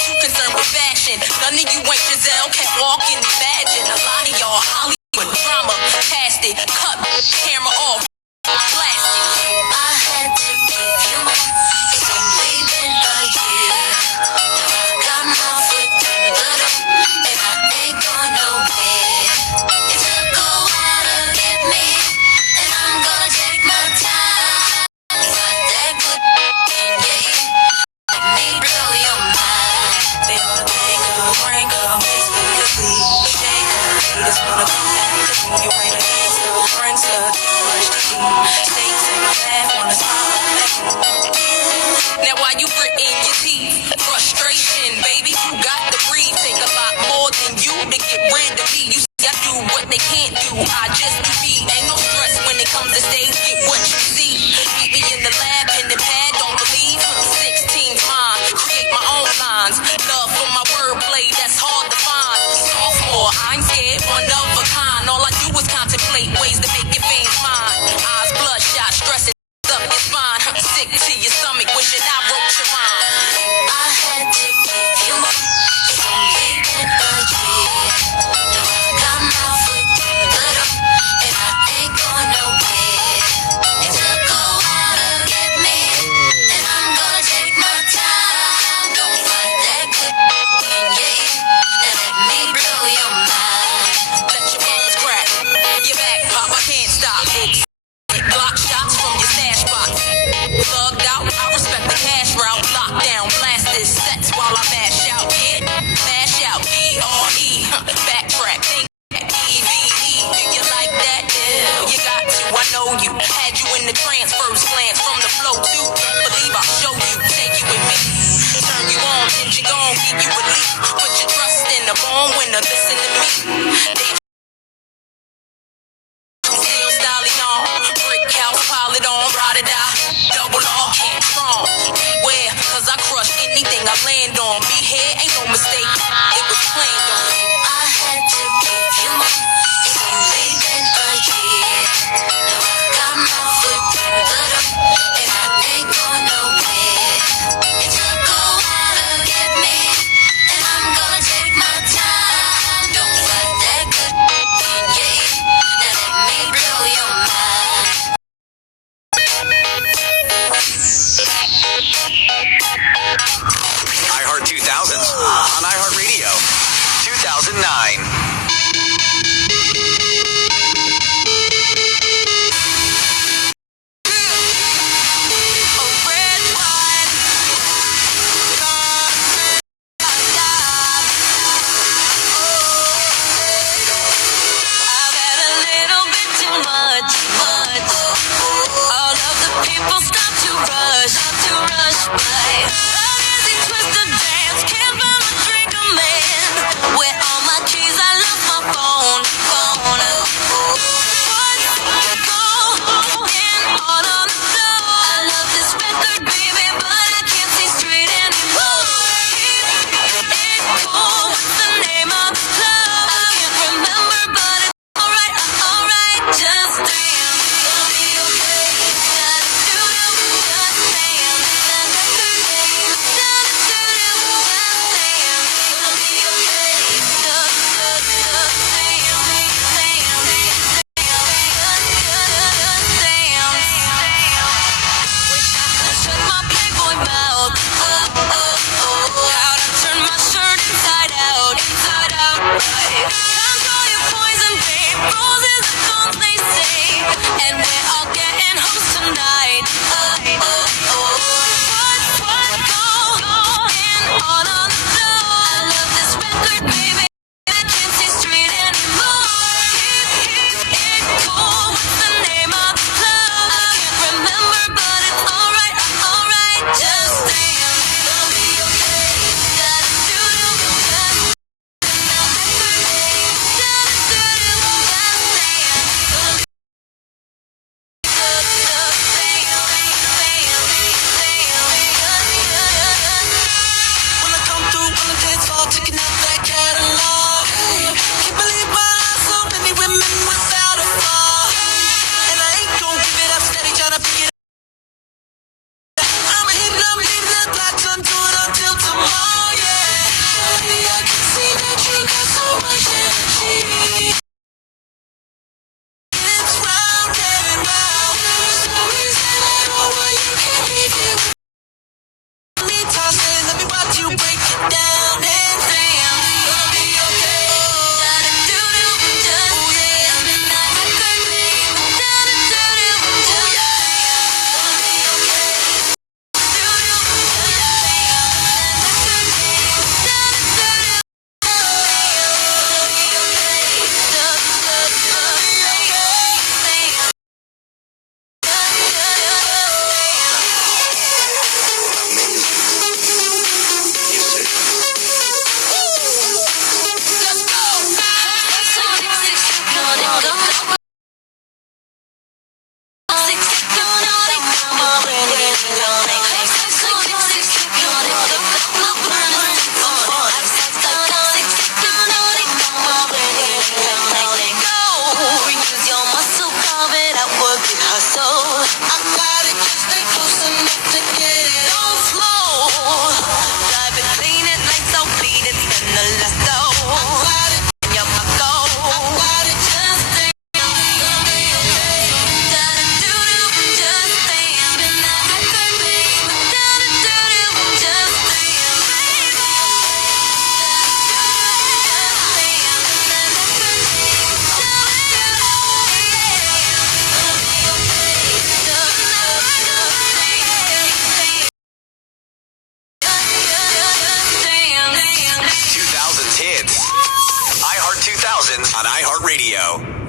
too concerned with fashion. None of you ain't Giselle, can't walk and imagine. A lot of y'all Hollywood drama, cast it, cut, camera off, blasted. I had to give you some leaving a year. Got my foot in the door, and I ain't going nowhere. It took a while to get me, and I'm gonna take my time. Fight that good thing, yeah. Let me blow your mind. Feel the thing of a ring of makes me a cliche. Haters wanna come back, cause when you ain't a gangster, friends are much to eat. Snakes in my path, wanna smile back. Now why you gritting your teeth? Frustration, baby, you got to breathe. Take a lot more than you to get rid of me. You see, I do what they can't do. I just do me. Ain't no stress when it comes to stage. Get what you see. Meet me in the lab, pen and pad. Don't believe with the 16's mind. Create my own lines. Love for my wordplay, that's hard to find. Sophomore, I'm scared, one of a kind. All I do is contemplate ways to make your fans mine. Eyes bloodshot, stressing up your spine. Sick to your stomach, wishing I wrote your mind. I had to give you some leaving a year. Got my foot in the door, and I ain't going nowhere. It took a while to get me, and I'm gonna take my time. Don't fight that good thing, yeah. And let me blow your mind. Let your bones crack, your back pop, I can't stop. Block shots from your stash box. Plugged out, I respect the cash route. Lockdown, blast this sets while I mash out. Yeah, mash out, D-R-E. Backtrack, think E-V-E. Do you like that? Yeah, you got to, I know you. Had you in the trance, first glance from the flow too. Believe I'll show you, take you with me. Turn you on, hit you gon' give you a leap. Put your trust in the born winner, listen to me. They still styling on, brick house, pile it on, ride it out, double R, can't strong. Beware, cause I crush anything I land on. Be here, ain't no mistake, it was planned on. I had to give you some leaving a year. Got my foot in the door, and I ain't going nowhere. It took a while to get me, and I'm gonna take my time. Don't fight that good thing, yeah. Now let me blow your mind. iHeart 2000s on iHeartRadio. 2009. I've had a little bit too much. All of the people stop to rush by. An easy twist to dance, can't find a drink of man. Where all my keys, I left my phone. What go in on the floor? I love this record, baby, but I can't see straight anymore. Keep it cool, what's the name of the club? I can't remember, but it's alright, just damn, it'll be okay. Roses and thorns, they say, and we're all getting home tonight. What go in on the floor? I love this record, baby, I can't see straight anymore. Keep it cool, what's the name of the club? I can't remember, but it's alright, just damn, it'll be okay. I'm hitting up, leaving the clock, until tomorrow, yeah. iHeartRadio.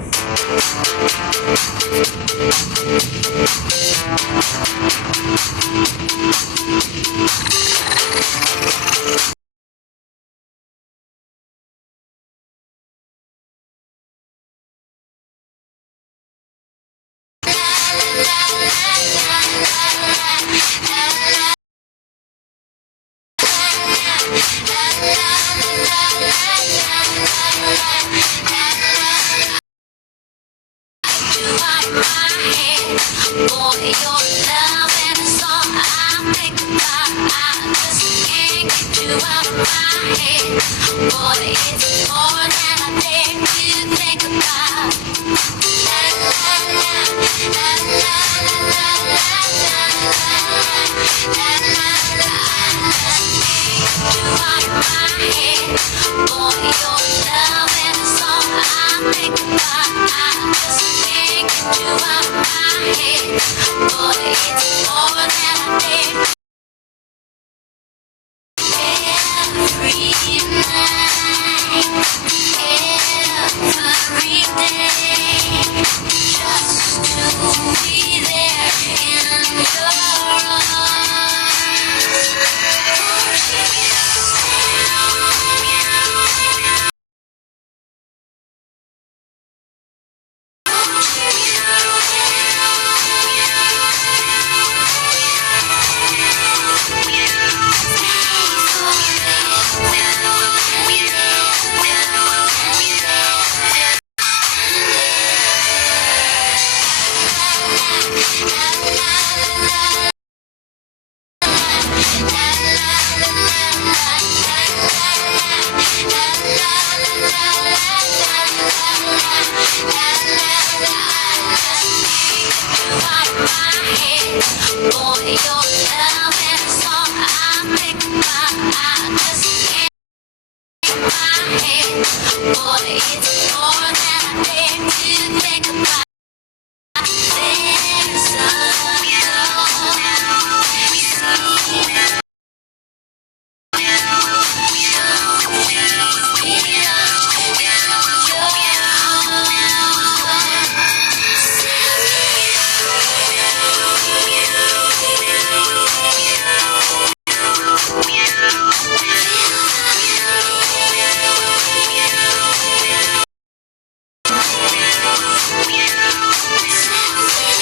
Boy, you're